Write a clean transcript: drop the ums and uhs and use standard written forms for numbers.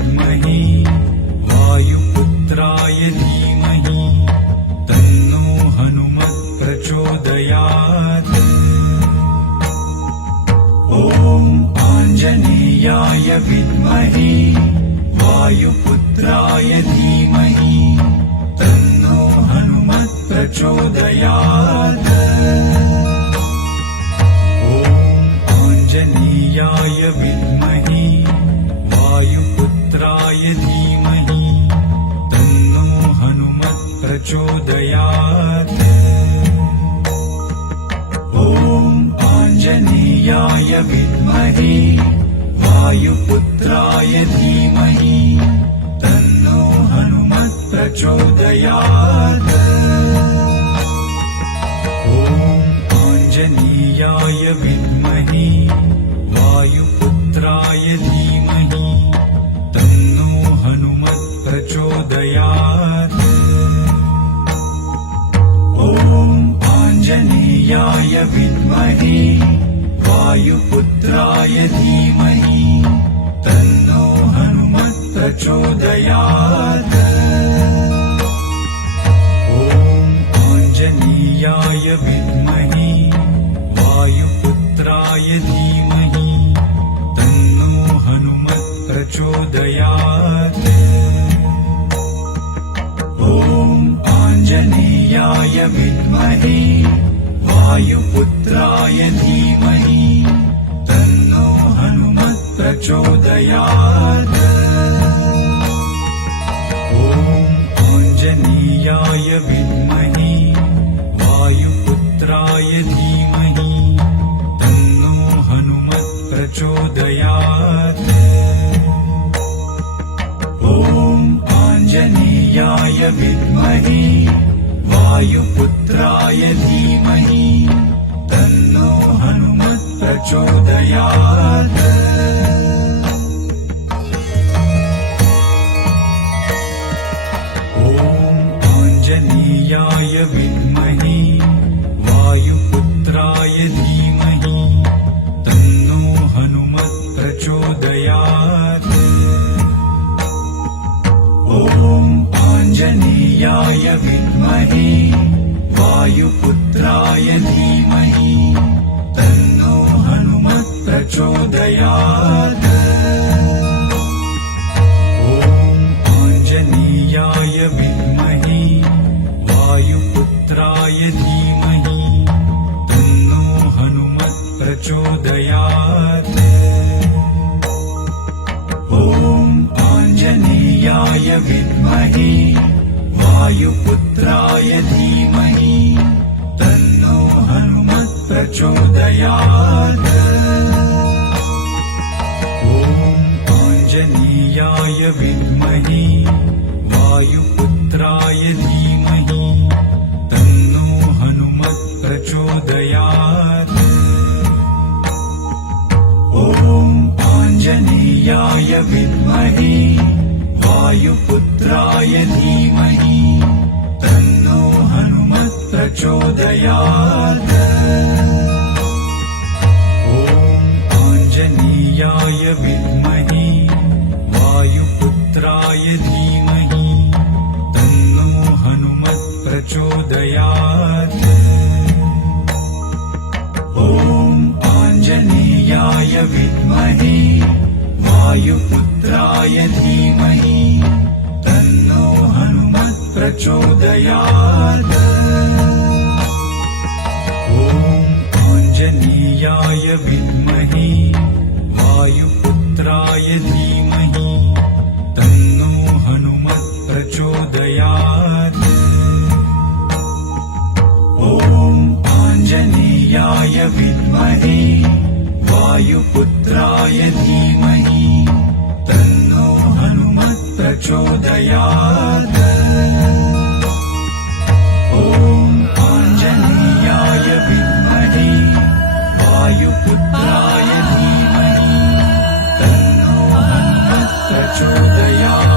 विद्महे वायुपुत्राय धीमहि तन्नो हनुमत् प्रचोदयात्। ॐ आञ्जनेयाय विद्महे वायुपुत्राय धीमहि तन्नो हनुमत् प्रचोदयात्। ॐ आञ्जनेयाय विद्महे वायुपुत्राय धीमहि तन्नो हनुमत् प्रचोदयात्। ॐ आञ्जनेयाय विद्महे वायुपुत्राय धीमहि तन्नो हनुमत् प्रचोदयात्। ॐ आञ्जनेयाय विद्महे वायुपुत्राय धीमहि तन्नो हनुमत् प्रचोदयात्। ॐ आञ्जनेयाय विद्महे वायुपुत्राय धीमहि तन्नो हनुमत् प्रचोदयात्। ॐ आञ्जनेयाय विद्महे वायुपुत्राय धीमहि तन्नो हनुमत् प्रचोदयात्। ॐ आञ्जनेयाय विद्महे वायुपुत्राय धीमहि तन्नो हनुमत् प्रचोदयात्। ॐ आञ्जनेयाय विद्महे वायुपुत्राय धीमहि तन्नो हनुमत् प्रचोदयात्। ॐ आञ्जनेयाय विद्महे वायुपुत्राय धीमहि तन्नो हनुमत् प्रचोदयात्। ॐ आञ्जनेयाय विद्महे वायुपुत्राय धीमहि तन्नो हनुमत् प्रचोदयात्। ॐ आञ्जनेयाय विद्महे वायुपुत्राय धीमहि तन्नो हनुमत् प्रचोदयात्। ॐ आञ्जनेयाय विद्महे वायुपुत्राय धीमहि तन्नो हनुमत् प्रचोदयात्। ॐ आञ्जनेयाय विद्महे वायुपुत्राय धीमहि तन्नो हनुमत् प्रचोदयात्। ॐ आञ्जनेयाय विद्महे वायुपुत्राय धीमहि तन्नो हनुमत् प्रचोदयात्। ॐ आञ्जनेयाय विद्महे वायुपुत्राय धीमहि तन्नो हनुमत् प्रचोदयात्। ॐ आञ्जनेयाय विद्महे वायुपुत्राय धीमहि तन्नो हनुमत् प्रचोदयात्। ॐ आञ्जनेयाय विद्महे वायुपुत्राय धीमहि तन्नो हनुमत् प्रचोदयात्। ॐ आञ्जनेयाय विद्महे वायुपुत्राय धीमहि तन्नो हनुमत् प्रचोदयात्। ॐ आञ्जनेयाय विद्महे वायुपुत्राय धीमहि तन्नो हनुमत् प्रचोदयात्। ॐ आञ्जनेयाय विद्महे वायुपुत्राय धीमहि तन्नो हनुमत् प्रचोदयात्।